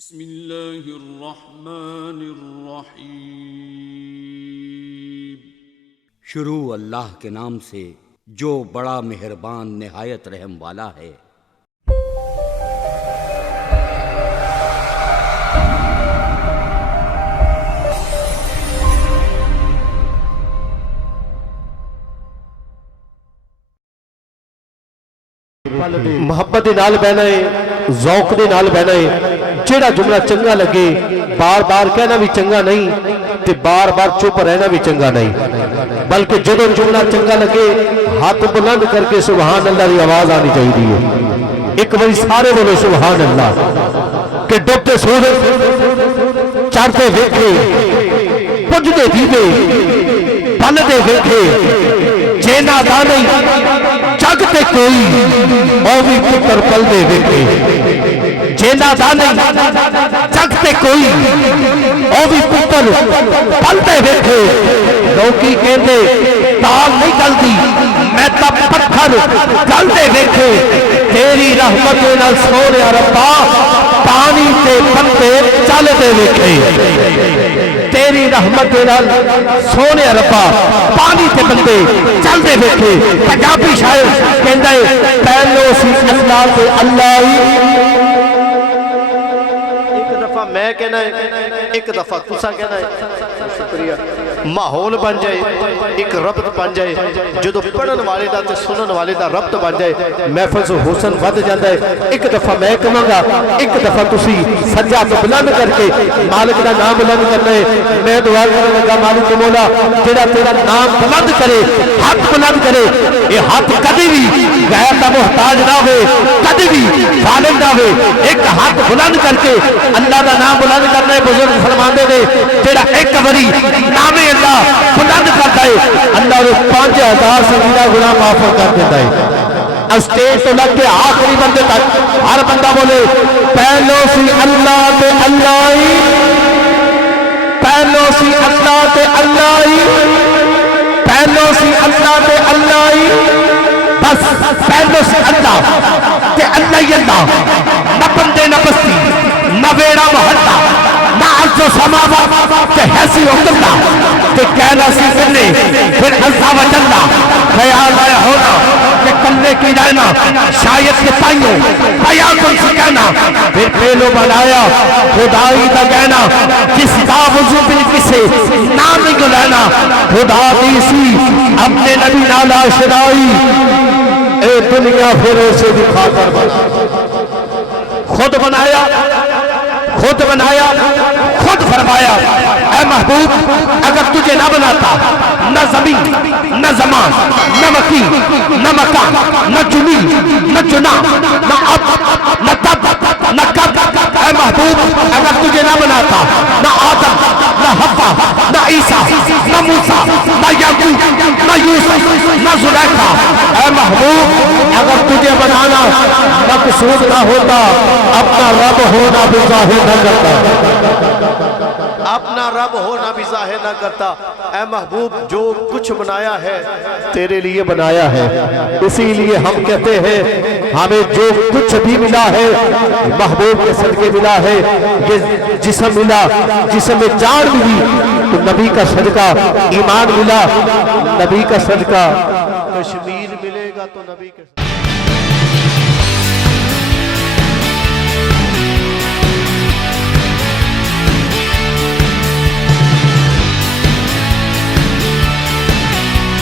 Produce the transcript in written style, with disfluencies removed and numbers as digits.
بسم اللہ الرحمن الرحیم۔ شروع اللہ کے نام سے جو بڑا مہربان نہایت رحم والا ہے۔ محبت دے نال بہنا ہے، ذوق دے نال بہنا ہے۔ جیڑا جملہ چنگا لگے بار بار کہنا بھی چنگا نہیں تے بار بار چپ رہنا بھی چنگا نہیں، بلکہ جدو جملہ چنگا لگے ہاتھ بلند کر کے سبحان اللہ کی آواز آنی چاہیے۔ ایک بار سارے بولو سبحان اللہ۔ کہ ڈوبتے سورج چڑھتے ویکھے، پجدے دیوے پلدے ویکھے، جینا دا نہیں جگ تے کوئی او بھی پتر پلدے ویکھے۔ جینا دا نہیں جگ تے کوئی او بھی پتر پلدے ویکھے۔ لوکی کہندے تال نہیں گلدی، میں تب پتھر گلدے ویکھے۔ تیری رحمت نال سونے ربا پانی تے پتے چلدے ویکھے۔ تیری رحمت نال سونے ربا پانی تے بندے چلدے ویکھے۔ پنجابی شاعر کہندا ہے پہلو سی اللہ تے اللہ ہی۔ ایک دفعہ میں کہنا ہے، ایک دفعہ تسا کہنا ہے۔ شکریہ۔ ماحول بن جائے، ایک ربط بن جائے، جدو پڑھن والے دا تے سنن والے دا ربط بن جائے، محفل سے حسن ود جاتا ہے۔ ایک دفعہ میں کہوں گا، ایک دفعہ تسی سجا تو بلند کر کے مالک دا نام بلند کرنا ہے۔ میں دعا کرنے لگا مالک مولا جڑا تیرا نام بلند کرے، ہاتھ بلند کرے، یہ ہاتھ کدی بھی غیر دا محتاج نہ ہوئے، کدی بھی ظالم نہ ہوئے۔ ایک ہاتھ بلند کر کے اللہ دا نام بلند کرنا ہے۔ بزرگ فرماندے نے جڑا ایک بری نام اللہ بلند کرتا ہے، اللہ نے 5000 سنگیدہ گناہ معاف کر دیتا ہے۔ اسٹیج تو لگ کے آخری بندے تک ہر بندہ بولے پہلو سی اللہ تے اللہ ہی، پہلو سی اللہ تے اللہ ہی، پہلو سی اللہ تے اللہ ہی۔ بس پہلو سی اللہ تے اللہ ہی اللہ، نہ بندے نہ بستی نہ ویڑا محلہ نہ عرض و سماوات کہ حیثی و قلہ کہ کہنا سی کرنے پھر عزا و جلہ۔ خیال آیا ہونا کہ کلے کی رہنا شاید کے تائیوں بیان کن سے کہنا پھر پہلو بنایا خدائی دا گہنا جس دا وضو بن کسے نامی کو لینا۔ خدا دیسی اپنے نبی نالا شدائی اے دنیا پھر اسے دکھا کر بنا۔ خود بنایا، خود بنایا، خود فرمایا اے محبوب اگر تجھے نہ بناتا نہ زمین نہ زمان نہ مکین نہ مکان نہ جنی نہ جنا نہ اب نہ تب نہ کب۔ اے محبوب اگر تجھے نہ بناتا نہ آدم نہ حوا نہ عیسیٰ نہ موسیٰ نہ یعقوب نہ یوسف نہ زلیخا۔ اے محبوب اگر تجھے بنانا مقصود نہ ہوتا اپنا رب ہونا بھی ظاہر نہ کرتا، اپنا رب ہونا بھی ظاہر نہ کرتا۔ اے محبوب جو کچھ بنایا ہے تیرے لیے بنایا ہے، اسی لیے ہم کہتے ہیں ہمیں جو کچھ بھی ملا ہے محبوب کے صدقے ملا ہے۔ یہ جسم ملا، جسم میں جان ملی تو نبی کا صدقہ، ایمان ملا نبی کا صدقہ، کشمیر ملے گا تو نبی